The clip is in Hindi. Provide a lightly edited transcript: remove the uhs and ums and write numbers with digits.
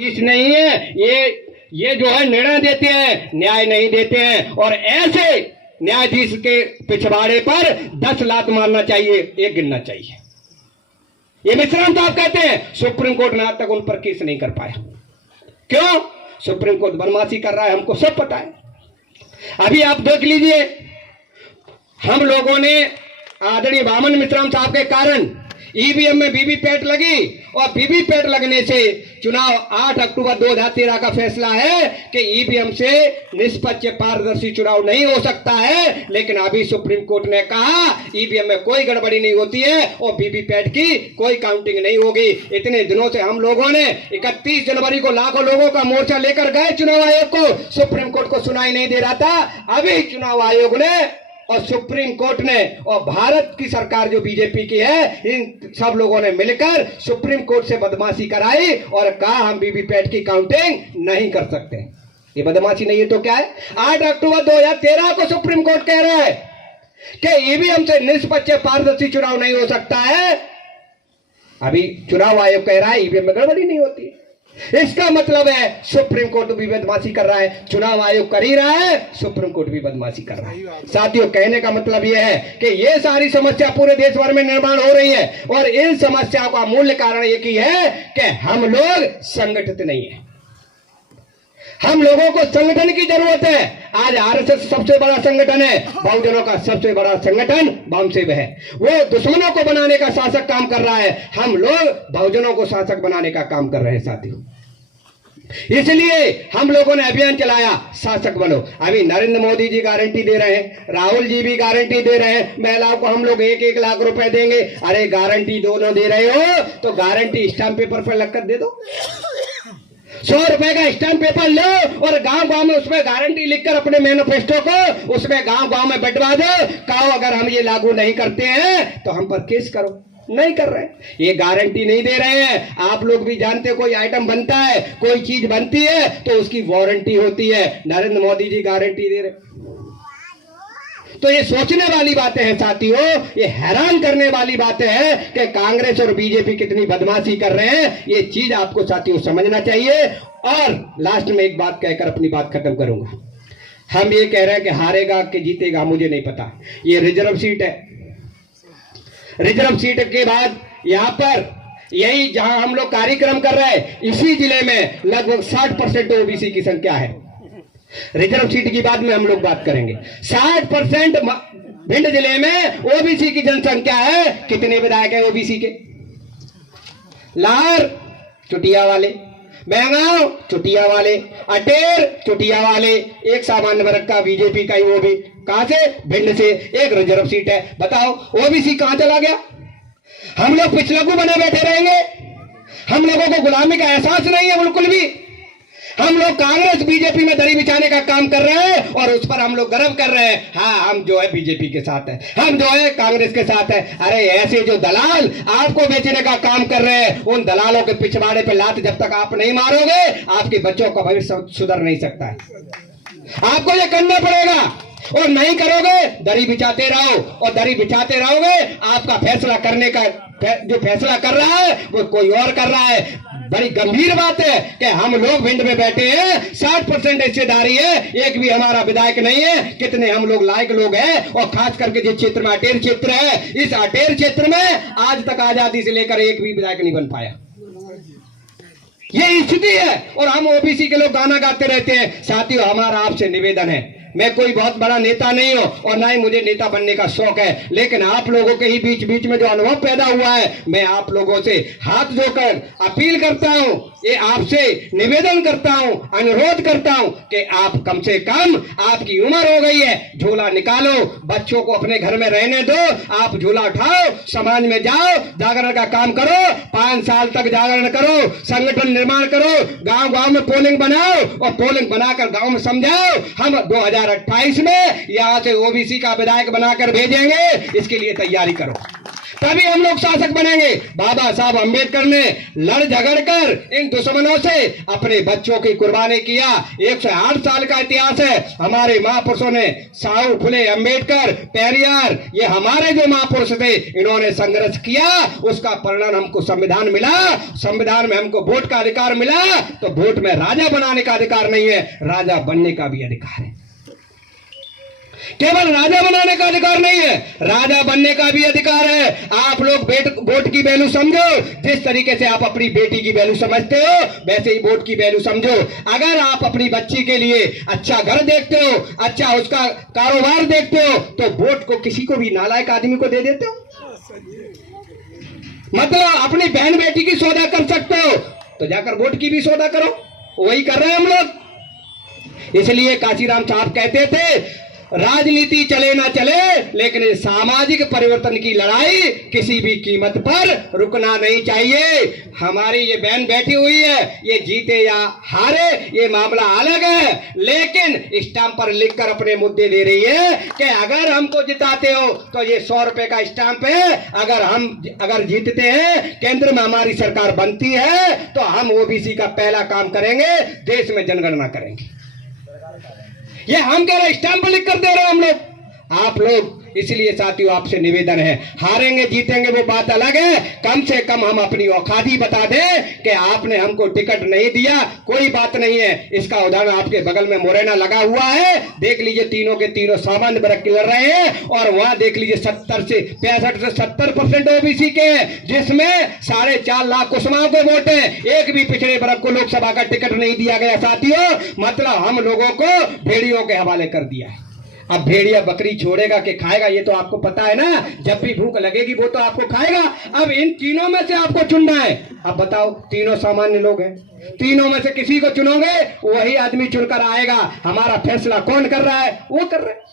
इस नहीं है, ये जो है निर्णय देते हैं, न्याय नहीं देते हैं। और ऐसे न्यायाधीश के पिछवाड़े पर 10 लात मारना चाहिए, एक गिनना चाहिए। ये मिश्रण साहब कहते हैं सुप्रीम कोर्ट ने आज तक उन पर केस नहीं कर पाया। क्यों? सुप्रीम कोर्ट बदमाशी कर रहा है, हमको सब पता है। अभी आप देख लीजिए, हम लोगों ने आदरणीय वामन मिश्राम साहब के कारण ईवीएम में वीवीपैट लगी, और वीवीपैट लगने से चुनाव 8 अक्टूबर 2013 का फैसला है कि ईवीएम से निष्पक्ष पारदर्शी चुनाव नहीं हो सकता है। लेकिन अभी सुप्रीम कोर्ट ने कहा ईवीएम में कोई गड़बड़ी नहीं होती है और वीवीपैट की कोई काउंटिंग नहीं होगी। इतने दिनों से हम लोगों ने 31 जनवरी को लाखों लोगों का मोर्चा लेकर गए चुनाव आयोग को, सुप्रीम कोर्ट को सुनाई नहीं दे रहा था। अभी चुनाव आयोग ने और सुप्रीम कोर्ट ने और भारत की सरकार जो बीजेपी की है, इन सब लोगों ने मिलकर सुप्रीम कोर्ट से बदमाशी कराई और कहा हम वीवीपैट की काउंटिंग नहीं कर सकते। ये बदमाशी नहीं है तो क्या है? 8 अक्टूबर 2013 को सुप्रीम कोर्ट कह रहा है कि ईवीएम से निष्पक्ष पारदर्शी चुनाव नहीं हो सकता है। अभी चुनाव आयोग कह रहा है ईवीएम में गड़बड़ी नहीं होती। इसका मतलब है सुप्रीम कोर्ट भी बदमाशी कर रहा है, चुनाव आयोग कर ही रहा है, सुप्रीम कोर्ट भी बदमाशी कर रहा है। साथियों, कहने का मतलब यह है कि ये सारी समस्या पूरे देश भर में निर्माण हो रही है और इन समस्याओं का मूल कारण एक ही है कि हम लोग संगठित नहीं है। हम लोगों को संगठन की जरूरत है। आज आरएसएस सबसे बड़ा संगठन है, बहुजनों का सबसे बड़ा संगठन वामसेव है। वो दुश्मनों को बनाने का शासक काम कर रहा है, हम लोग बहुजनों को शासक बनाने का काम कर रहे हैं साथियों। इसलिए हम लोगों ने अभियान चलाया शासक बनो। अभी नरेंद्र मोदी जी गारंटी दे रहे हैं, राहुल जी भी गारंटी दे रहे हैं, महिलाओं को हम लोग 1-1 लाख रुपए देंगे। अरे गारंटी दोनों दे रहे हो तो गारंटी स्टाम्प पेपर पर लगकर दे दो। 100 रुपए का स्टाम्प पेपर लो और गांव-गांव में उसमें गारंटी लिखकर अपने मैनिफेस्टो को उसमें गांव-गांव में बंटवा दो। कहो अगर हम ये लागू नहीं करते हैं तो हम पर केस करो। नहीं कर रहे, ये गारंटी नहीं दे रहे हैं। आप लोग भी जानते, कोई आइटम बनता है, कोई चीज बनती है तो उसकी वारंटी होती है। नरेंद्र मोदी जी गारंटी दे रहे। तो ये सोचने वाली बातें हैं साथियों, ये हैरान करने वाली बातें हैं कि कांग्रेस और बीजेपी कितनी बदमाशी कर रहे हैं। ये चीज आपको साथियों समझना चाहिए। और लास्ट में एक बात कहकर अपनी बात खत्म करूंगा। हम ये कह रहे हैं कि हारेगा कि जीतेगा मुझे नहीं पता। ये रिजर्व सीट है। रिजर्व सीट के बाद यहां पर यही जहां हम लोग कार्यक्रम कर रहे हैं, इसी जिले में लगभग 60% ओबीसी की संख्या है। रिजर्व सीट की बाद में हम लोग बात करेंगे। 60% भिंड जिले में ओबीसी की जनसंख्या है। कितने विधायक है ओबीसी के? लार चुटिया वाले, बेंगाव चुटिया वाले, अटेर चुटिया वाले, एक सामान्य वर्ग का बीजेपी का ही, वो भी कहां से? भिंड से। एक रिजर्व सीट है। बताओ ओबीसी कहां चला गया? हम लोग पिछलगू बने बैठे रहेंगे? हम लोगों को गुलामी का एहसास नहीं है बिल्कुल भी। हम लोग कांग्रेस बीजेपी में दरी बिछाने का काम कर रहे हैं और उस पर हम लोग गर्व कर रहे हैं। हाँ, हम जो है बीजेपी के साथ है, हम जो है कांग्रेस के साथ है। अरे ऐसे जो दलाल आपको बेचने का काम कर रहे हैं, उन दलालों के पिछवाड़े पे लात जब तक आप नहीं मारोगे, आपके बच्चों का भविष्य सुधर नहीं सकता है। आपको ये करना पड़ेगा और नहीं करोगे दरी बिछाते रहो और दरी बिछाते रहोगे। आपका फैसला करने का जो फैसला कर रहा है वो कोई और कर रहा है। बड़ी गंभीर बात है कि हम लोग भिंड में बैठे हैं, 60% हिस्सेदारी है, एक भी हमारा विधायक नहीं है। कितने हम लोग लायक लोग हैं। और खास करके जिस क्षेत्र में अटेर क्षेत्र है, इस अटेर क्षेत्र में आज तक आजादी से लेकर एक भी विधायक नहीं बन पाया। ये स्थिति है और हम ओबीसी के लोग गाना गाते रहते हैं। साथियों, हमारा आपसे निवेदन है, मैं कोई बहुत बड़ा नेता नहीं हूं और ना ही मुझे नेता बनने का शौक है, लेकिन आप लोगों के ही बीच बीच में जो अनुभव पैदा हुआ है, मैं आप लोगों से हाथ जोड़कर अपील करता हूं, ये आपसे निवेदन करता हूं, अनुरोध करता हूं कि आप कम से कम, आपकी उम्र हो गई है, झोला निकालो, बच्चों को अपने घर में रहने दो, आप झोला उठाओ, समाज में जाओ, जागरण का काम करो, 5 साल तक जागरण करो, संगठन निर्माण करो, गांव गांव में पोलिंग बनाओ और पोलिंग बनाकर गांव में समझाओ। हम 2028 में यहां से ओबीसी का विधायक बनाकर भेजेंगे, इसके लिए तैयारी करो। तभी हम लोग शासक बनेंगे। बाबा साहब अम्बेडकर ने लड़ झगड़ कर इन दुश्मनों से अपने बच्चों की कुर्बानी किया। 108 साल का इतिहास है। हमारे महापुरुषों ने, साहू फुले अम्बेडकर, पेरियार, ये हमारे जो महापुरुष थे, इन्होंने संघर्ष किया, उसका परिणाम हमको संविधान मिला। संविधान में हमको वोट का अधिकार मिला। तो वोट में राजा बनाने का अधिकार नहीं है, राजा बनने का भी अधिकार है। केवल राजा बनाने का अधिकार नहीं है, राजा बनने का भी अधिकार है। आप लोग वोट की वैल्यू समझो। जिस तरीके से आप अपनी बेटी की वैल्यू समझते हो, वैसे ही वोट की वैल्यू समझो। अगर आप अपनी बच्ची के लिए अच्छा घर देखते हो, अच्छा उसका कारोबार देखते हो, तो वोट को किसी को भी नालायक आदमी को दे देते हो। मतलब अपनी बहन बेटी की सौदा कर सकते हो, तो जाकर वोट की भी सौदा करो। वही कर रहे हैं हम लोग। इसलिए काशीराम साहब कहते थे, राजनीति चले ना चले, लेकिन सामाजिक परिवर्तन की लड़ाई किसी भी कीमत पर रुकना नहीं चाहिए। हमारी ये बहन बैठी हुई है, ये जीते या हारे ये मामला अलग है, लेकिन स्टाम्प पर लिखकर अपने मुद्दे दे रही है कि अगर हमको जिताते हो तो ये 100 रुपए का स्टाम्प है। अगर जीतते हैं, केंद्र में हमारी सरकार बनती है, तो हम ओबीसी का पहला काम करेंगे, देश में जनगणना करेंगे। ये हम कह रहे स्टाम्प लिख कर दे रहे हैं हम लोग, आप लोग। इसलिए साथियों आपसे निवेदन है, हारेंगे जीतेंगे वो बात अलग है, कम से कम हम अपनी औकात बता दें कि आपने हमको टिकट नहीं दिया, कोई बात नहीं है। इसका उदाहरण आपके बगल में मुरैना लगा हुआ है, देख लीजिए, तीनों के तीनों सामान्य वर्ग के लड़ रहे हैं, और वहां देख लीजिए 65 से 70% ओबीसी के हैं, जिसमें 4.5 लाख कुशवाहों के वोट है। एक भी पिछड़े वर्ग को लोकसभा का टिकट नहीं दिया गया साथियों। मतलब हम लोगों को भेड़ियों के हवाले कर दिया है। अब भेड़िया बकरी छोड़ेगा कि खाएगा, ये तो आपको पता है ना। जब भी भूख लगेगी वो तो आपको खाएगा। अब इन तीनों में से आपको चुनना है। अब बताओ, तीनों सामान्य लोग हैं, तीनों में से किसी को चुनोगे, वही आदमी चुनकर आएगा। हमारा फैसला कौन कर रहा है? वो कर रहे हैं।